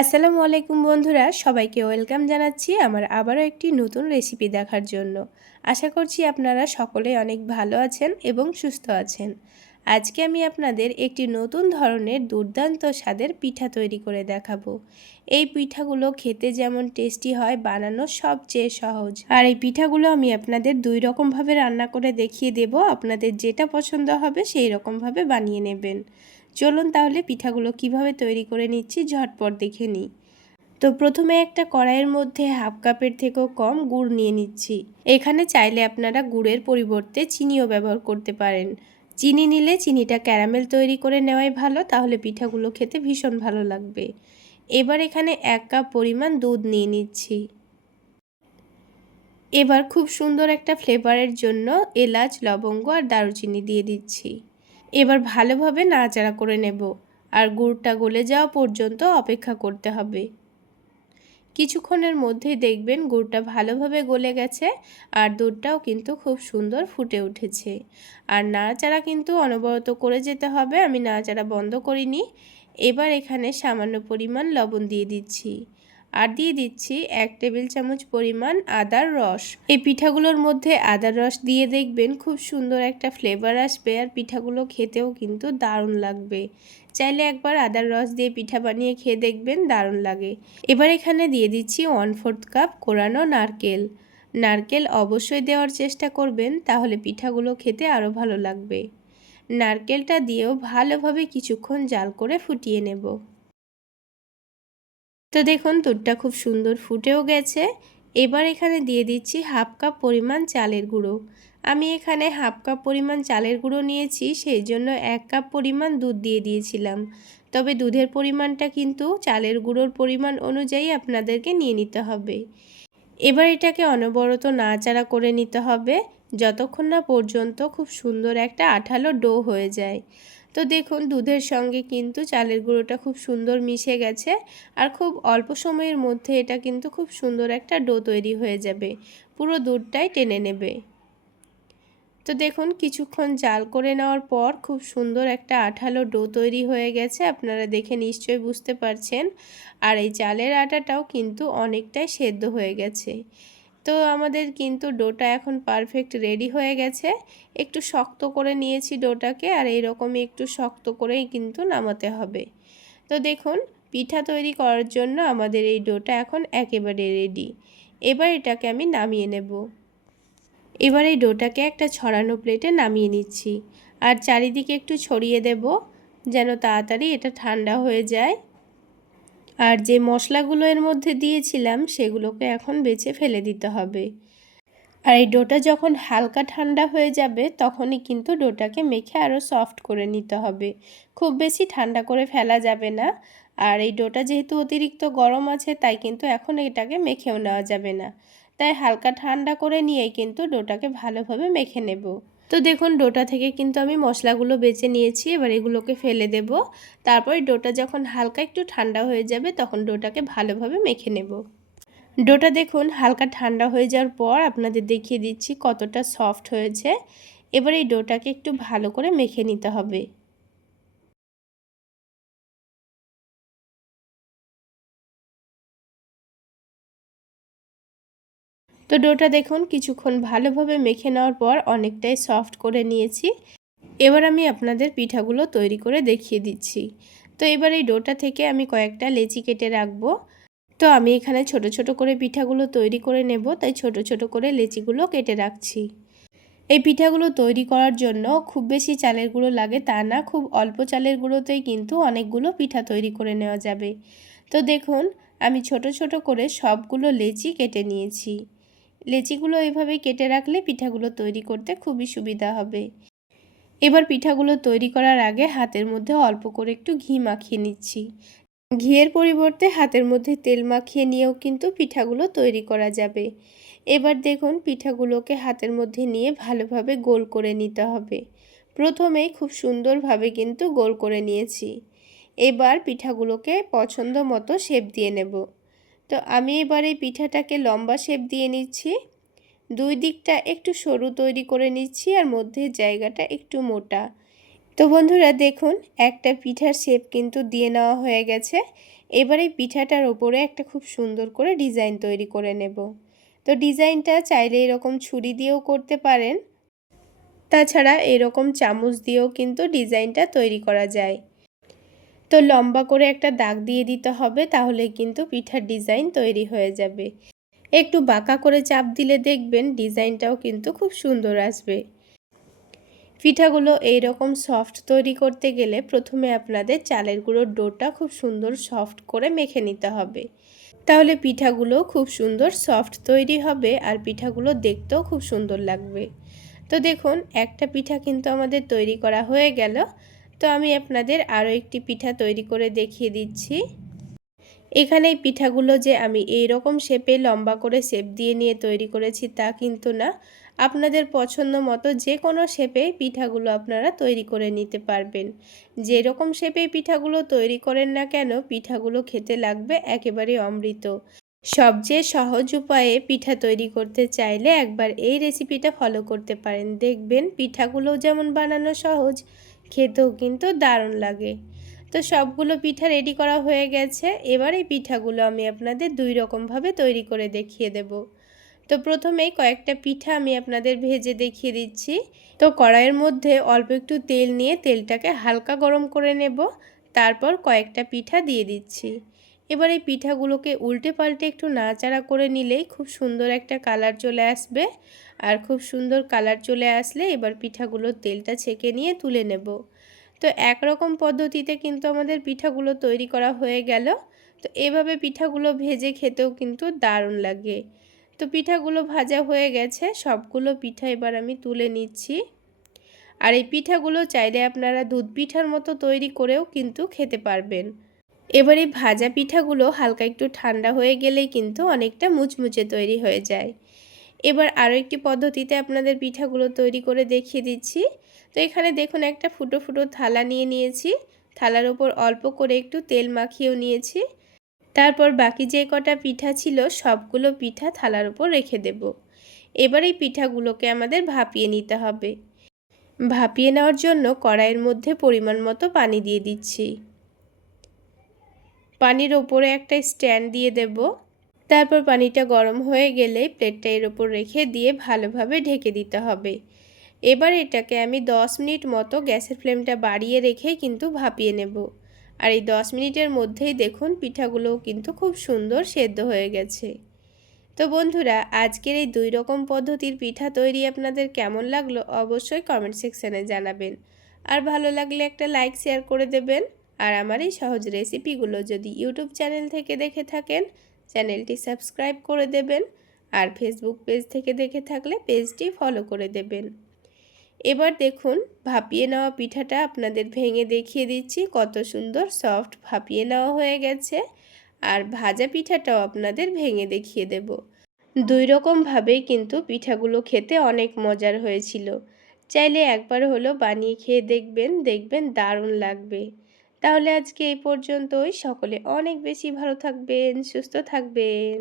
আসসালামু আলাইকুম বন্ধুরা, সবাইকে ওয়েলকাম জানাচ্ছি আমার আবারও একটি নতুন রেসিপি দেখার জন্য। আশা করছি আপনারা সকলে অনেক ভালো আছেন এবং সুস্থ আছেন। আজকে আমি আপনাদের একটি নতুন ধরনের দুর্দান্ত স্বাদের পিঠা তৈরি করে দেখাবো। এই পিঠাগুলো খেতে যেমন টেস্টি হয়, বানানো সবচেয়ে সহজ। আর এই পিঠাগুলো আমি আপনাদের দুই রকমভাবে রান্না করে দেখিয়ে দেব। আপনাদের যেটা পছন্দ হবে সেই রকমভাবে বানিয়ে নেবেন। চলুন তাহলে পিঠাগুলো কীভাবে তৈরি করে নিচ্ছি ঝটপট দেখে নিই। তো প্রথমে একটা কড়াইয়ের মধ্যে হাফ কাপের থেকেও কম গুড় নিয়ে নিচ্ছি। এখানে চাইলে আপনারা গুড়ের পরিবর্তে চিনিও ব্যবহার করতে পারেন। চিনি নিলে চিনিটা ক্যারামেল তৈরি করে নেওয়াই ভালো, তাহলে পিঠাগুলো খেতে ভীষণ ভালো লাগবে। এবার এখানে এক কাপ পরিমাণ দুধ নিয়ে নিচ্ছি। এবার খুব সুন্দর একটা ফ্লেভারের জন্য এলাচ, লবঙ্গ আর দারুচিনি দিয়ে দিচ্ছি। এবার ভালোভাবে নাড়াচাড়া করে নেব আর গুড়টা গলে যাওয়া পর্যন্ত অপেক্ষা করতে হবে। কিছুক্ষণের মধ্যেই দেখবেন গুড়টা ভালোভাবে গলে গেছে আর দুধটাও কিন্তু খুব সুন্দর ফুটে উঠেছে। আর নাড়াচাড়া কিন্তু অনবরত করে যেতে হবে, আমি নাড়াচাড়া বন্ধ করিনি। এবার এখানে সামান্য পরিমাণ লবণ দিয়ে দিচ্ছি। আর দিয়ে দিচ্ছি এক টেবিল চামচ পরিমাণ আদার রস। এই পিঠাগুলোর মধ্যে আদার রস দিয়ে দেখবেন খুব সুন্দর একটা ফ্লেভার আসবে আর পিঠাগুলো খেতেও কিন্তু দারুণ লাগবে। চাইলে একবার আদার রস দিয়ে পিঠা বানিয়ে খেয়ে দেখবেন দারুণ লাগে। এবার এখানে দিয়ে দিচ্ছি ওয়ান ফোর্থ কাপ কোরানো নারকেল। নারকেল অবশ্যই দেওয়ার চেষ্টা করবেন, তাহলে পিঠাগুলো খেতে আরও ভালো লাগবে। নারকেলটা দিয়েও ভালোভাবে কিছুক্ষণ জাল করে ফুটিয়ে নেব। তো দেখুন, দুধটা খুব সুন্দর ফুটেও গেছে। এবার এখানে দিয়ে দিচ্ছি হাফ কাপ পরিমাণ চালের গুঁড়ো। আমি এখানে হাফ কাপ পরিমাণ চালের গুঁড়ো নিয়েছি, সেই জন্য এক কাপ পরিমাণ দুধ দিয়ে দিয়েছিলাম। তবে দুধের পরিমাণটা কিন্তু চালের গুঁড়োর পরিমাণ অনুযায়ী আপনাদেরকে নিয়ে নিতে হবে। এবার এটাকে অনবরত নাড়াচাড়া করে নিতে হবে, যতক্ষণ না পর্যন্ত খুব সুন্দর একটা আঠালো ডো হয়ে যায়। তো দেখুন, দুধের সঙ্গে কিন্তু চালের গুঁড়োটা খুব সুন্দর মিশে গেছে আর খুব অল্প সময়ের মধ্যে এটা কিন্তু খুব সুন্দর একটা ডো তৈরি হয়ে যাবে। পুরো দুধটাই টেনে নেবে। তো দেখুন, কিছুক্ষণ জাল করে নেওয়ার পর খুব সুন্দর একটা আঠালো ডো তৈরি হয়ে গেছে, আপনারা দেখে নিশ্চয়ই বুঝতে পারছেন। আর এই চালের আটাটাও কিন্তু অনেকটাই সেদ্ধ হয়ে গেছে। তো আমাদের কিন্তু ডোটা এখন পারফেক্ট রেডি হয়ে গেছে। একটু শক্ত করে নিয়েছি ডোটাকে আর এইরকমই একটু শক্ত করেই কিন্তু নামাতে হবে। তো দেখুন, পিঠা তৈরি করার জন্য আমাদের এই ডোটা এখন একেবারে রেডি এবার এটাকে আমি নামিয়ে নেব। এবার এই ডোটাকে একটা ছড়ানো প্লেটে নামিয়ে নিচ্ছি। আর চারিদিকে একটু ছড়িয়ে দেব, যেন তাড়াতাড়ি এটা ঠান্ডা হয়ে যায়। আর যে মশলাগুলো এর মধ্যে দিয়েছিলাম সেগুলোকে এখন বেছে ফেলে দিতে হবে। আর এই ডোটা যখন হালকা ঠান্ডা হয়ে যাবে, তখনই কিন্তু ডোটাকে মেখে আরও সফট করে নিতে হবে। খুব বেশি ঠান্ডা করে ফেলা যাবে না। আর এই ডোটা যেহেতু অতিরিক্ত গরম আছে, তাই কিন্তু এখন এটাকে মেখেও নেওয়া যাবে না। তাই হালকা ঠান্ডা করে নিয়েই কিন্তু ডোটাকে ভালোভাবে মেখে নেব। তো দেখুন, ডোটা থেকে কিন্তু আমি মশলাগুলো বেছে নিয়েছি, এবার এগুলোকে ফেলে দেব। তারপরে ডোটা যখন হালকা একটু ঠান্ডা হয়ে যাবে, তখন ডোটাকে ভালোভাবে মেখে নেব। ডোটা দেখুন, হালকা ঠান্ডা হয়ে যাওয়ার পর আপনাদের দেখিয়ে দিচ্ছি কতটা সফট হয়েছে। এবার এই ডোটাকে একটু ভালো করে মেখে নিতে হবে। তো ডোটা দেখুন, কিছুক্ষণ ভালোভাবে মেখে নেওয়ার পর অনেকটাই সফট করে নিয়েছি। এবার আমি আপনাদের পিঠাগুলো তৈরি করে দেখিয়ে দিচ্ছি। তো এবার এই ডোটা থেকে আমি কয়েকটা লেচি কেটে রাখব। তো আমি এখানে ছোট ছোট করে পিঠাগুলো তৈরি করে নেব, তাই ছোট ছোট করে লেচিগুলো কেটে রাখছি। এই পিঠাগুলো তৈরি করার জন্য খুব বেশি চালের গুঁড়ো লাগে তা না, খুব অল্প চালের গুঁড়োতেই কিন্তু অনেকগুলো পিঠা তৈরি করে নেওয়া যাবে। তো দেখুন, আমি ছোট ছোট করে সবগুলো লেচি কেটে নিয়েছি। লেচিগুলো এইভাবে কেটে রাখলে পিঠাগুলো তৈরি করতে খুবই সুবিধা হবে। এবার পিঠাগুলো তৈরি করার আগে হাতের মধ্যে অল্প করে একটু ঘি মাখিয়ে নিচ্ছি। ঘিয়ের পরিবর্তে হাতের মধ্যে তেল মাখিয়ে নিয়েও কিন্তু পিঠাগুলো তৈরি করা যাবে। এবার দেখুন পিঠাগুলোকে হাতের মধ্যে নিয়ে ভালোভাবে গোল করে নিতে হবে। প্রথমেই খুব সুন্দরভাবে কিন্তু গোল করে নিয়েছি। এবার পিঠাগুলোকে পছন্দ মতো শেপ দিয়ে নেব। তো আমি এবার এই পিঠাটাকে লম্বা শেপ দিয়ে নিচ্ছি। দুই দিকটা একটু সরু তৈরি করে নিচ্ছি আর মধ্যে জায়গাটা একটু মোটা। তো বন্ধুরা দেখুন, একটা পিঠার শেপ কিন্তু দিয়ে নেওয়া হয়ে গেছে। এবার এই পিঠাটার ওপরে একটা খুব সুন্দর করে ডিজাইন তৈরি করে নেব। তো ডিজাইনটা চাইলে এরকম ছুরি দিয়েও করতে পারেন। তাছাড়া এরকম চামচ দিয়েও কিন্তু ডিজাইনটা তৈরি করা যায়। তো লম্বা করে একটা দাগ দিয়ে দিতে হবে, তাহলে কিন্তু পিঠার ডিজাইন তৈরি হয়ে যাবে। একটু বাঁকা করে চাপ দিলে দেখবেন ডিজাইনটাও কিন্তু খুব সুন্দর আসবে। পিঠাগুলো এই রকম সফট তৈরি করতে গেলে প্রথমে আপনাদের চালের গুঁড়োর ডোটা খুব সুন্দর সফট করে মেখে নিতে হবে। তাহলে পিঠাগুলো খুব সুন্দর সফট তৈরি হবে আর পিঠাগুলো দেখতেও খুব সুন্দর লাগবে। তো দেখুন, একটা পিঠা কিন্তু আমাদের তৈরি করা হয়ে গেল। তো আমি আপনাদের আরও একটি পিঠা তৈরি করে দেখিয়ে দিচ্ছি। এখানে এই পিঠাগুলো যে আমি এই রকম শেপে লম্বা করে শেপ দিয়ে নিয়ে তৈরি করেছি তা কিন্তু না। আপনাদের পছন্দ মতো যে কোনো শেপে পিঠাগুলো আপনারা তৈরি করে নিতে পারবেন। যেরকম শেপে পিঠাগুলো তৈরি করেন না কেন, পিঠাগুলো খেতে লাগবে একেবারে অমৃত। সবচেয়ে সহজ উপায়ে পিঠা তৈরি করতে চাইলে একবার এই রেসিপিটা ফলো করতে পারেন। দেখবেন পিঠাগুলোও যেমন বানানো সহজ খেতেও কিন্তু দারুণ লাগে। তো সবগুলো পিঠা রেডি করা হয়ে গেছে। এবার এই পিঠাগুলো আমি আপনাদের দুই রকমভাবে তৈরি করে দেখিয়ে দেব। তো প্রথমেই কয়েকটা পিঠা আমি আপনাদের ভেজে দেখিয়ে দিচ্ছি। তো কড়াইয়ের মধ্যে অল্প একটু তেল নিয়ে তেলটাকে হালকা গরম করে নেব। তারপর কয়েকটা পিঠা দিয়ে দিচ্ছি। এবার এই পিঠাগুলোকে উল্টে পাল্টে একটু নাড়াচাড়া করে নিলেই খুব সুন্দর একটা কালার চলে আসবে। আর খুব সুন্দর কালার চলে আসলে এবার পিঠাগুলোর তেলটা ছেঁকে নিয়ে তুলে নেব। তো একরকম পদ্ধতিতে কিন্তু আমাদের পিঠাগুলো তৈরি করা হয়ে গেল। তো এভাবে পিঠাগুলো ভেজে খেতেও কিন্তু দারুণ লাগে। তো পিঠাগুলো ভাজা হয়ে গেছে, সবগুলো পিঠা এবার আমি তুলে নিচ্ছি। আর এই পিঠাগুলো চাইলে আপনারা দুধ পিঠার মতো তৈরি করেও কিন্তু খেতে পারবেন। এবার ভাজা পিঠাগুলো হালকা একটু ঠান্ডা হয়ে গেলেই কিন্তু অনেকটা মুচমুচে তৈরি হয়ে যায়। এবার আরও একটি পদ্ধতিতে আপনাদের পিঠাগুলো তৈরি করে দেখিয়ে দিচ্ছি। তো এখানে দেখুন একটা ফুটো ফুটো থালা নিয়ে নিয়েছি। থালার ওপর অল্প করে একটু তেল মাখিয়েও নিয়েছি। তারপর বাকি যে কটা পিঠা ছিল সবগুলো পিঠা থালার ওপর রেখে দেব। এবার এই পিঠাগুলোকে আমাদের ভাপিয়ে নিতে হবে। ভাপিয়ে নেওয়ার জন্য কড়াইয়ের মধ্যে পরিমাণ মতো পানি দিয়ে দিচ্ছি। পানির ওপরে একটা স্ট্যান্ড দিয়ে দেব। তারপর পানিটা গরম হয়ে গেলে প্লেটটা এর ওপর রেখে দিয়ে ভালোভাবে ঢেকে দিতে হবে। এবার এটাকে আমি 10 মিনিট মতো গ্যাসের ফ্লেমটা বাড়িয়ে রেখে কিন্তু ভাপিয়ে নেব। আর এই 10 মিনিটের মধ্যেই দেখুন পিঠাগুলোও কিন্তু খুব সুন্দর সেদ্ধ হয়ে গেছে। তো বন্ধুরা, আজকের এই দুই রকম পদ্ধতির পিঠা তৈরি আপনাদের কেমন লাগল অবশ্যই কমেন্ট সেকশানে জানাবেন। আর ভালো লাগলে একটা লাইক, শেয়ার করে দেবেন। আর আমার এই সহজ রেসিপিগুলো যদি ইউটিউব চ্যানেল থেকে দেখে থাকেন চ্যানেলটি সাবস্ক্রাইব করে দেবেন আর ফেসবুক পেজ থেকে দেখে থাকলে পেজটি ফলো করে দেবেন। এবার দেখুন, ভাপিয়ে নেওয়া পিঠাটা আপনাদের ভেঙে দেখিয়ে দিচ্ছি, কত সুন্দর সফট ভাপিয়ে নেওয়া হয়ে গেছে। আর ভাজা পিঠাটাও আপনাদের ভেঙে দেখিয়ে দেব। দুই রকমভাবেই কিন্তু পিঠাগুলো খেতে অনেক মজার হয়েছিল। চাইলে একবার হলো বানিয়ে খেয়ে দেখবেন দেখবেন দারুণ লাগবে। তাহলে আজকে এই পর্যন্তই। সকলে অনেক বেশি ভালো থাকবেন সুস্থ থাকবেন।